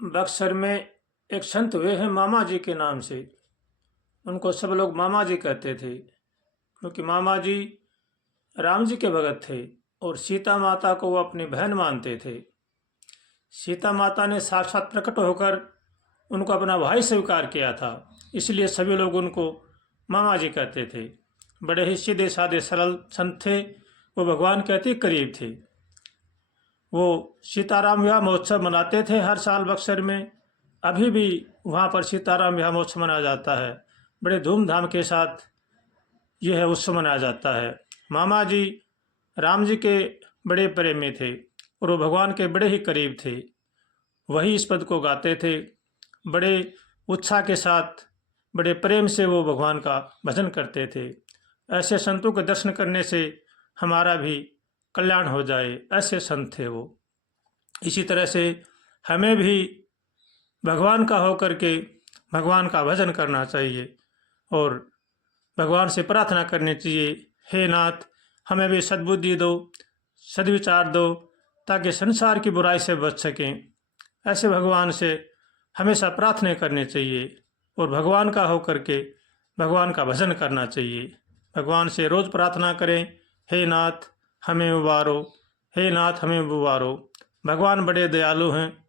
बक्सर में एक संत हुए हैं मामा जी के नाम से। उनको सब लोग मामा जी कहते थे, क्योंकि मामा जी राम जी के भगत थे और सीता माता को वो अपनी बहन मानते थे। सीता माता ने साक्षात प्रकट होकर उनको अपना भाई स्वीकार किया था, इसलिए सभी लोग उनको मामा जी कहते थे। बड़े ही सीधे साधे सरल संत थे। वो भगवान के अति करीब थे। वो सीताराम विवाह महोत्सव मनाते थे हर साल बक्सर में। अभी भी वहाँ पर सीताराम विवाह महोत्सव मनाया जाता है। बड़े धूमधाम के साथ यह उत्सव मनाया जाता है। मामा जी राम जी के बड़े प्रेमी थे और वो भगवान के बड़े ही करीब थे। वही इस पद को गाते थे। बड़े उत्साह के साथ, बड़े प्रेम से वो भगवान का भजन करते थे। ऐसे संतों के दर्शन करने से हमारा भी कल्याण हो जाए, ऐसे संत थे वो। इसी तरह से हमें भी भगवान का होकर के भगवान का भजन करना चाहिए और भगवान से प्रार्थना करनी चाहिए, हे नाथ, हमें भी सद्बुद्धि दो, सद्विचार दो, ताकि संसार की बुराई से बच सकें। ऐसे भगवान से हमेशा प्रार्थना करनी चाहिए और भगवान का होकर के भगवान का भजन करना चाहिए। भगवान से रोज प्रार्थना करें, हे नाथ हमें उबारो, हे नाथ हमें उबारो। भगवान बड़े दयालु हैं,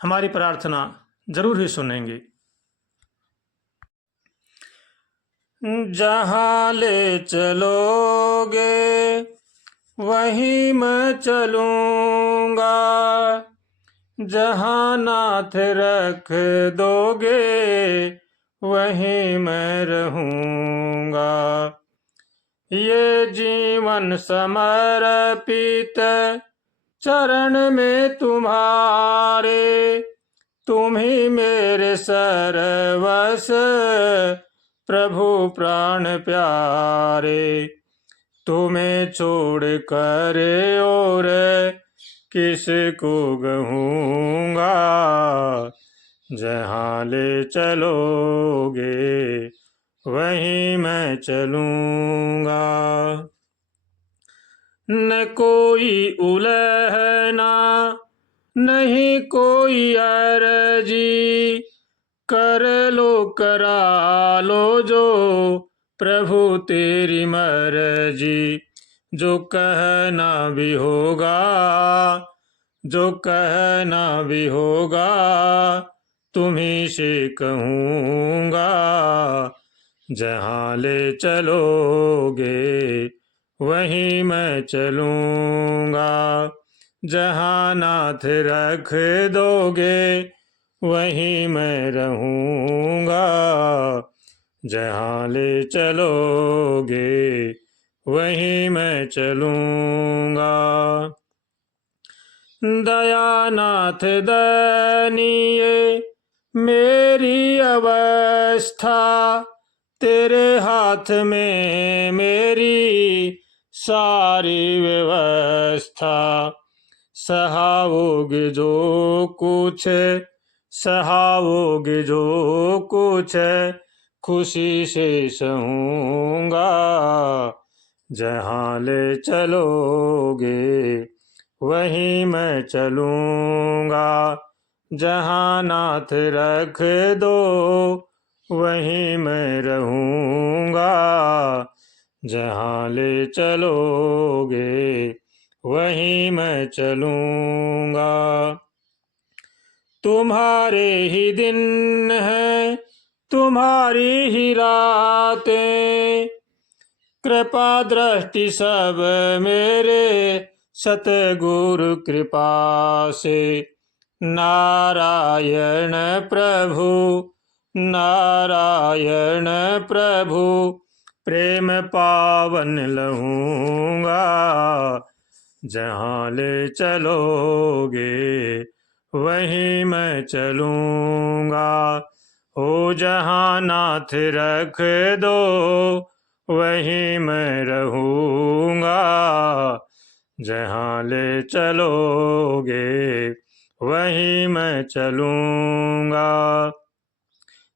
हमारी प्रार्थना जरूर ही सुनेंगे। जहाँ ले चलोगे वहीं मैं चलूँगा, जहाँ नाथ रख दोगे वहीं मैं रहूँगा। ये जीवन समर्पित चरण में तुम्हारे, तुम ही मेरे सर्वस प्रभु प्राण प्यारे। तुम्हें छोड़ कर और किसको कहूँगा, जहाँ ले चलोगे वहीं मैं चलूँगा। न कोई उलहना नहीं कोई अर्जी, कर लो करा लो जो प्रभु तेरी मर्जी। जो कहना भी होगा, जो कहना भी होगा, तुम्ही से कहूँगा। जहाँ ले चलोगे वहीं मैं चलूँगा, जहाँ नाथ रख दोगे वहीं मैं रहूँगा। जहाँ ले चलोगे वहीं मैं चलूँगा। दयानाथ दयनीय मेरी अवस्था, तेरे हाथ में मेरी सारी व्यवस्था। सहाओगे जो कुछ, सहाओगे जो कुछ, खुशी से सहूँगा। जहाँ ले चलोगे वहीं मैं चलूँगा, जहाँ नाथ रख दो वहीं मैं रहूँगा। जहाँ ले चलोगे वहीं मैं चलूँगा। तुम्हारे ही दिन है तुम्हारी ही रातें, कृपा दृष्टि सब मेरे सतगुरु कृपा से। नारायण प्रभु, नारायण प्रभु, प्रेम पावन लहूँगा। जहाँ ले चलोगे वहीं मैं चलूँगा। हो जहाँ नाथ रख दो वहीं मैं रहूँगा। जहाँ ले चलोगे वहीं मैं चलूँगा।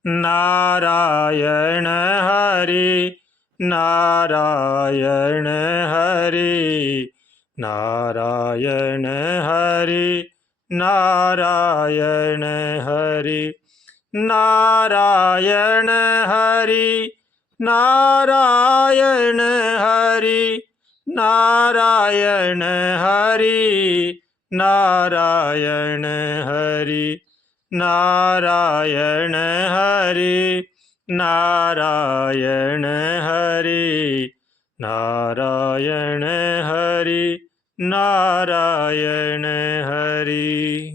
नारायण हरि, नारायण हरि, नारायण हरि, नारायण हरि नारायण हरि नारायण हरि नारायण हरि नारायण हरि नारायण हरि नारायण हरि नारायण हरि नारायण हरि।